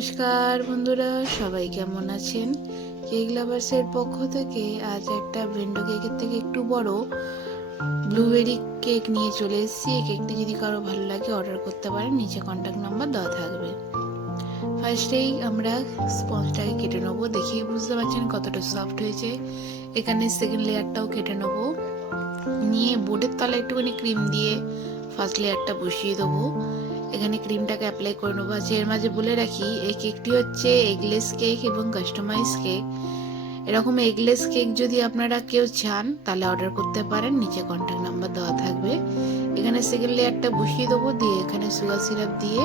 নমস্কার বন্ধুরা, সবাই কেমন আছেন? কেক লাভার্সের পক্ষ থেকে আজ একটা ভেন্ডো কেকের থেকে একটু বড় ব্লুবেরি কেক নিয়ে চলে এসেছি। এই কেকটি যদি কারো ভালো লাগে অর্ডার করতে পারেন, নিচে কন্ট্যাক্ট নাম্বার দেওয়া থাকবে। ফার্স্টেই আমরা স্পঞ্জটাকে কেটে নেবো। দেখেই বুঝতে পারছেন কতটা সফট হয়েছে। এখানে সেকেন্ড লেয়ারটাও কেটে নেবো। নিয়ে বোর্ডের তলায় একটুখানি ক্রিম দিয়ে ফার্স্ট লেয়ারটা বসিয়ে দেবো। এখানে ক্রিমটাকে অ্যাপ্লাই করে নেবো। আচ্ছা, এর মাঝে বলে রাখি এই কেকটি হচ্ছে এগলেস কেক এবং কাস্টমাইজ কেক। এরকম এগলেস কেক যদি আপনারা কেউ চান তাহলে অর্ডার করতে পারেন, নিচে কন্ট্যাক্ট নাম্বার দেওয়া থাকবে। এখানে সেকেন্ড লেয়ারটা বসিয়ে দেবো, দিয়ে এখানে সুগার সিরাপ দিয়ে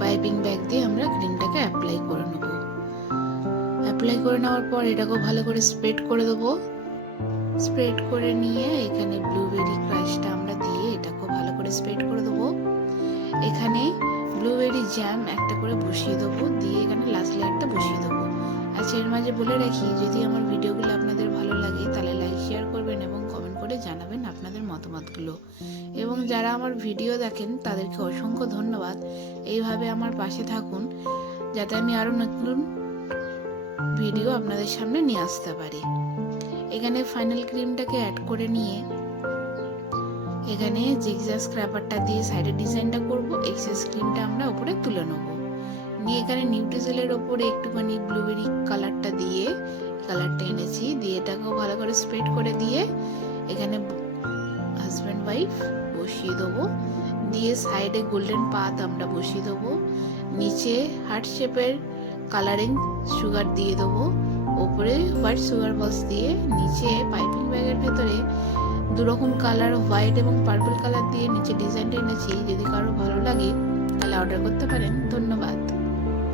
পাইপিং ব্যাগ দিয়ে আমরা ক্রিমটাকে অ্যাপ্লাই করে নেবো। অ্যাপ্লাই করে নেওয়ার পর এটাকেও ভালো করে স্প্রেড করে দেবো। স্প্রেড করে নিয়ে এখানে ব্লুবেরি ক্রাশটা আমরা দিয়ে এটাকেও ভালো করে স্প্রেড করে দেবো। এখানে ব্লুবেরি জ্যাম একটা করে বসিয়ে দেবো, দিয়ে এখানে লাস্ট লেয়ারটা বসিয়ে দেবো। আচ্ছা, এর মাঝে বলে রাখি যদি আমার ভিডিওগুলো আপনাদের ভালো লাগে তাহলে লাইক শেয়ার করবেন এবং কমেন্ট করে জানাবেন আপনাদের মতামতগুলো। এবং যারা আমার ভিডিও দেখেন তাদেরকে অসংখ্য ধন্যবাদ। এইভাবে আমার পাশে থাকুন যাতে আমি আরও নতুন ভিডিও আপনাদের সামনে নিয়ে আসতে পারি। এখানে ফাইনাল ক্রিমটাকে অ্যাড করে নিয়ে এখানে জিগজ্যাগ স্ক্র্যাপারটা দিয়ে সাইডের ডিজাইনটা করব। এক্সেস ক্রিমটা আমরা উপরে তুলে নেব। নিয়ে এখানে নিউট্রিজেলের ওপরে একটুখানি ব্লুবেরি কালারটা দিয়ে কালারটা এনেছি, দিয়ে এটাকেও ভালো করে স্প্রেড করে দিয়ে এখানে হাজব্যান্ড ওয়াইফ বসিয়ে দেবো। দিয়ে সাইডে গোল্ডেন পাত আমরা বসিয়ে দেবো। নিচে হার্ট শেপের কালারিং সুগার দিয়ে দেবো। ওপরে হোয়াইট সুগার বলস দিয়ে নিচে পাইপিং ব্যাগের ভেতরে দুরকম কালার হোয়াইট এবং পার্পল কালার দিয়ে নিচে ডিজাইনটা এনেছি। যদি কারো ভালো লাগে তাহলে অর্ডার করতে পারেন। ধন্যবাদ।